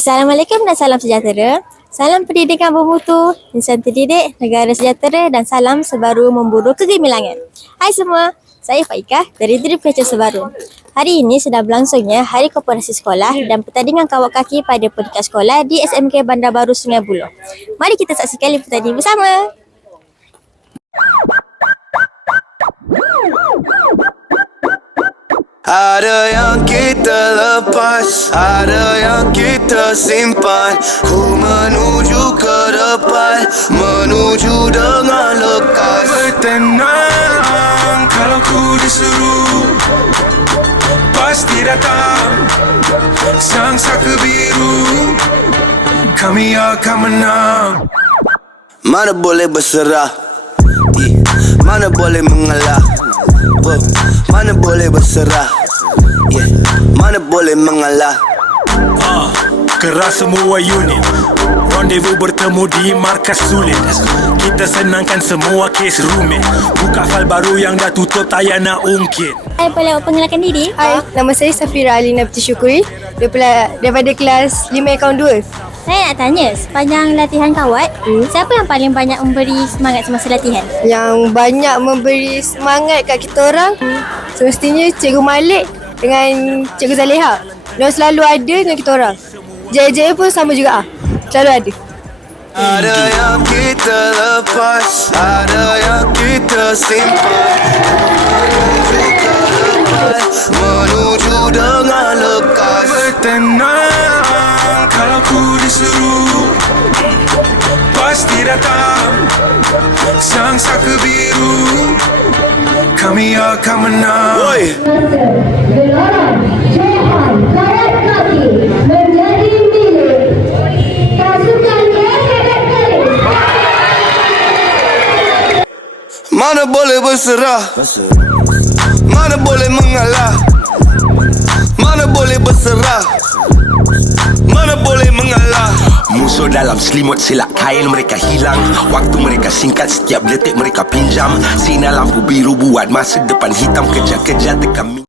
Assalamualaikum dan salam sejahtera. Salam pendidikan bermutu, insan terdidik, negara sejahtera dan salam sebaru memburu kegemilangan. Hai semua, saya Faikah dari Dream Future Sebaru. Hari ini sedang berlangsungnya Hari Koperasi Sekolah dan pertandingan kawat kaki pada peringkat sekolah di SMK Bandar Baru Sungai Buloh. Mari kita saksikan pertandingan bersama. Ada yang kita lepas, ada yang kita simpan. Ku menuju ke depan, menuju dengan lekas. Bertenang kalau ku disuruh, pasti datang sang saka biru. Kami akan menang. Mana boleh berserah, mana boleh mengalah, mana boleh berserah, mana boleh mengalah. Keras semua unit, rendezvous bertemu di markas sulit. Kita senangkan semua kes rumit, buka file baru yang dah tutup tak payah nak ungkit. Saya boleh perkenalkan diri? Hai, nama saya Safira Alina Binti Syukuri daripada kelas 5 akaun 2. Saya nak tanya, sepanjang latihan kawat, siapa yang paling banyak memberi semangat semasa latihan? Yang banyak memberi semangat kat kita orang semestinya Cikgu Malik dengan Cikgu Zaleha. Mereka selalu ada dengan kita orang. Jaya-jaya pun sama juga selalu ada. Ada yang kita lepas, ada yang kita simpan. Menuju dengan lekas. Bertenang kalau ku disuruh, pasti datang sang saka biru. Kami akan menang. Gelaran Jehan Karet Kaki menjadi milik pasukan Karet Keris. Mana boleh berserah, mana boleh mengalah, mana boleh berserah, mana boleh mengalah. Musuh dalam selimut silap kain mereka hilang. Waktu mereka singkat, setiap detik mereka pinjam. Sinar lampu biru buat masa depan hitam. Kejar-kejar tekan